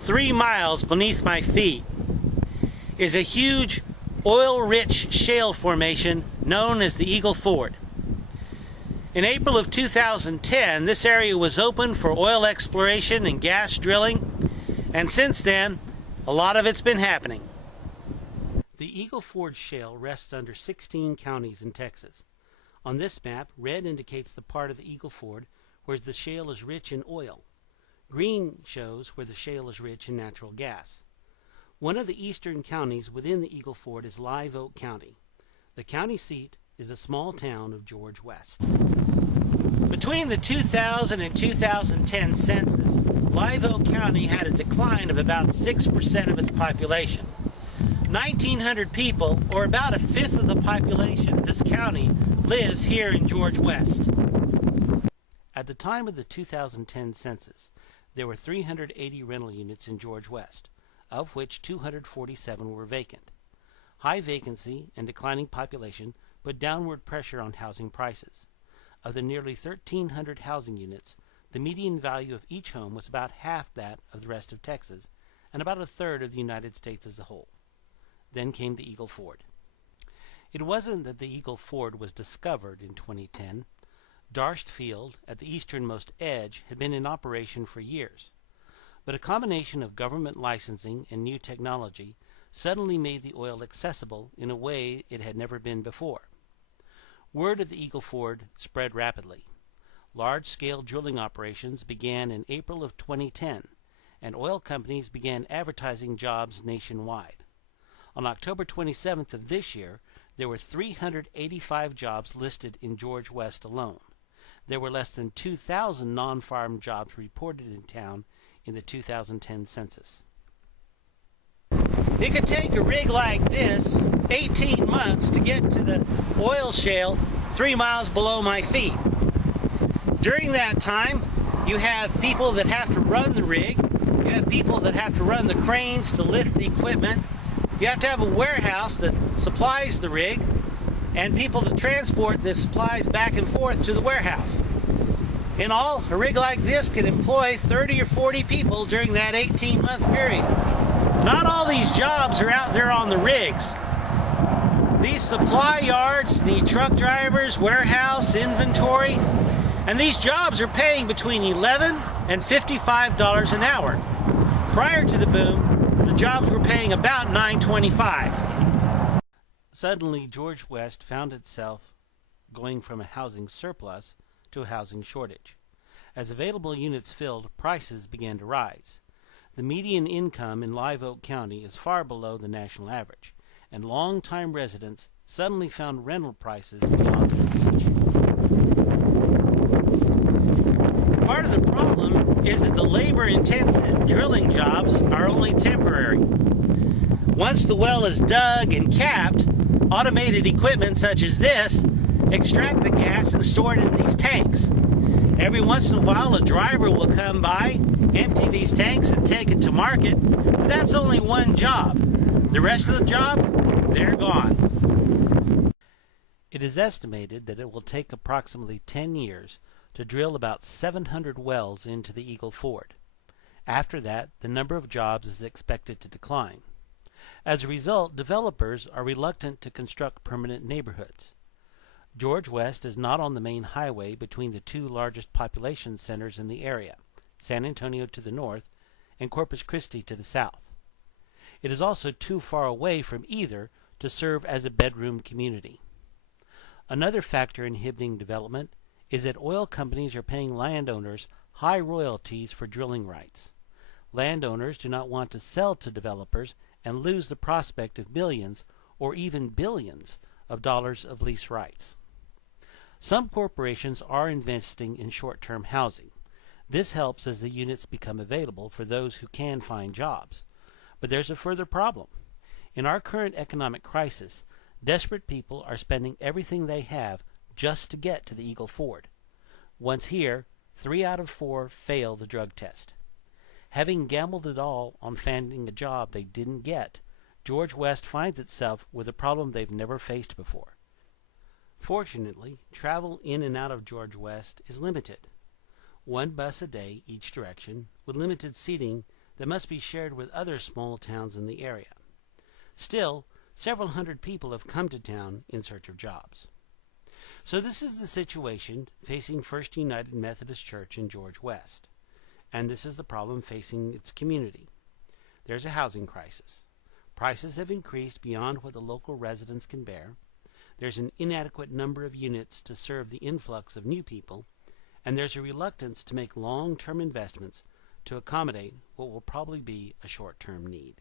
3 miles beneath my feet is a huge oil-rich shale formation known as the Eagle Ford. In April of 2010, this area was open for oil exploration and gas drilling, and since then, a lot of it's been happening. The Eagle Ford Shale rests under 16 counties in Texas. On this map, red indicates the part of the Eagle Ford where the shale is rich in oil. Green shows where the shale is rich in natural gas. One of the eastern counties within the Eagle Ford is Live Oak County. The county seat is the small town of George West. Between the 2000 and 2010 census, Live Oak County had a decline of about 6% of its population. 1,900 people, or about a fifth of the population of this county, lives here in George West. At the time of the 2010 census, there were 380 rental units in George West, of which 247 were vacant. High vacancy and declining population put downward pressure on housing prices. Of the nearly 1,300 housing units, the median value of each home was about half that of the rest of Texas, and about a third of the United States as a whole. Then came the Eagle Ford. It wasn't that the Eagle Ford was discovered in 2010. Darst Field, at the easternmost edge, had been in operation for years. But a combination of government licensing and new technology suddenly made the oil accessible in a way it had never been before. Word of the Eagle Ford spread rapidly. Large-scale drilling operations began in April of 2010, and oil companies began advertising jobs nationwide. On October 27th of this year, there were 385 jobs listed in George West alone. There were less than 2,000 non-farm jobs reported in town in the 2010 census. It could take a rig like this 18 months to get to the oil shale 3 miles below my feet. During that time, you have people that have to run the rig, you have people that have to run the cranes to lift the equipment, you have to have a warehouse that supplies the rig, and people to transport the supplies back and forth to the warehouse. In all, a rig like this can employ 30 or 40 people during that 18-month period. Not all these jobs are out there on the rigs. These supply yards need truck drivers, warehouse, inventory, and these jobs are paying between $11 and $55 an hour. Prior to the boom, the jobs were paying about $9.25. Suddenly, George West found itself going from a housing surplus to a housing shortage. As available units filled, prices began to rise. The median income in Live Oak County is far below the national average, and long-time residents suddenly found rental prices beyond their reach. Part of the problem is that the labor-intensive drilling jobs are only temporary. Once the well is dug and capped, automated equipment such as this extract the gas and store it in these tanks. Every once in a while, a driver will come by, empty these tanks, and take it to market. But that's only one job. The rest of the jobs, they're gone. It is estimated that it will take approximately 10 years to drill about 700 wells into the Eagle Ford. After that, the number of jobs is expected to decline. As a result, developers are reluctant to construct permanent neighborhoods. George West is not on the main highway between the two largest population centers in the area, San Antonio to the north and Corpus Christi to the south. It is also too far away from either to serve as a bedroom community. Another factor inhibiting development is that oil companies are paying landowners high royalties for drilling rights. Landowners do not want to sell to developers and lose the prospect of millions or even billions of dollars of lease rights. Some corporations are investing in short-term housing. This helps as the units become available for those who can find jobs. But there's a further problem. In our current economic crisis, desperate people are spending everything they have just to get to the Eagle Ford. Once here, 3 out of 4 fail the drug test. Having gambled it all on finding a job they didn't get, George West finds itself with a problem they've never faced before. Fortunately, travel in and out of George West is limited. 1 bus a day each direction, with limited seating that must be shared with other small towns in the area. Still, several hundred people have come to town in search of jobs. So this is the situation facing First United Methodist Church in George West, and this is the problem facing its community. There's a housing crisis. Prices have increased beyond what the local residents can bear. There's an inadequate number of units to serve the influx of new people, and there's a reluctance to make long-term investments to accommodate what will probably be a short-term need.